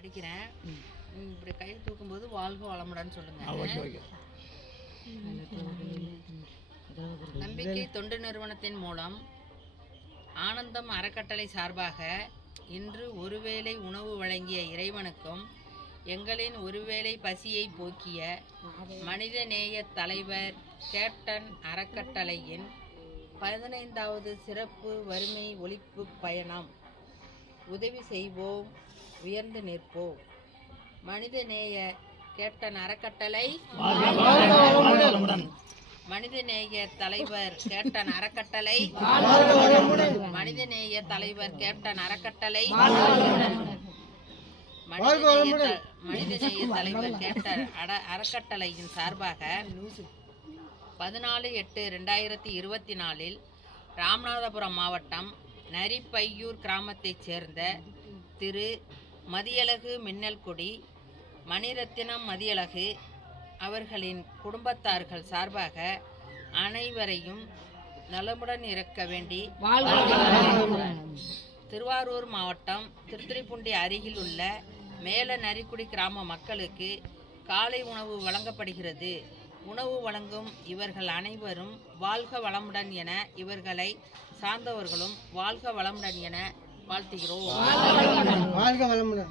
படிக்கிறேன். இப்படி கை தூக்கும்போது வாழ்க வளமுடன் சொல்லுங்க. நம்பிக்கை தொண்டு நிறுவனத்தின் மூலம் ஆனந்தம் அறக்கட்டளை சார்பாக இன்று ஒருவேளை உணவு வழங்கிய இறைவனுக்கும் எங்களின் ஒருவேளை பசியை போக்கிய மனிதநேய தலைவர் கேப்டன் அறக்கட்டளையின் பதினைந்தாவது சிறப்பு வறுமை ஒழிப்பு பயணம் உதவி செய்வோம். உயர்ந்து நிற்போம் மனிதநேய கேப்டன் அறக்கட்டளை. மனிதநேய தலைவர் கேப்டன் அறக்கட்டளை. மனிதநேய தலைவர் கேப்டன் அறக்கட்டளை. மனிதநேய த- மனிதநேய தலைவர் கேப்டன் அட- அறக்கட்டளையின் சார்பாக பதினாலு எட்டு ரெண்டாயிரத்தி இருபத்தி நாலில் ராமநாதபுரம் மாவட்டம் நரிப்பையூர் கிராமத்தைச் சேர்ந்த திரு மதியழகு மின்னல்கொடி மணிரத்தினம் மதியழகு அவர்களின் குடும்பத்தார்கள் சார்பாக அனைவரையும் நலமுடன் இருக்க வேண்டி திருவாரூர் மாவட்டம் திருத்துறைப்பூண்டி அருகில் உள்ள மேல நரிக்குடி கிராம மக்களுக்கு காலை உணவு வழங்கப்படுகிறது. உணவு வழங்கும் இவர்கள் அனைவரும் வாழ்க வளமுடன் என இவர்களை சார்ந்தவர்களும் வாழ்க வளமுடன் என வாழ்த்துகிறோம். வாழ்க வளமுடன்.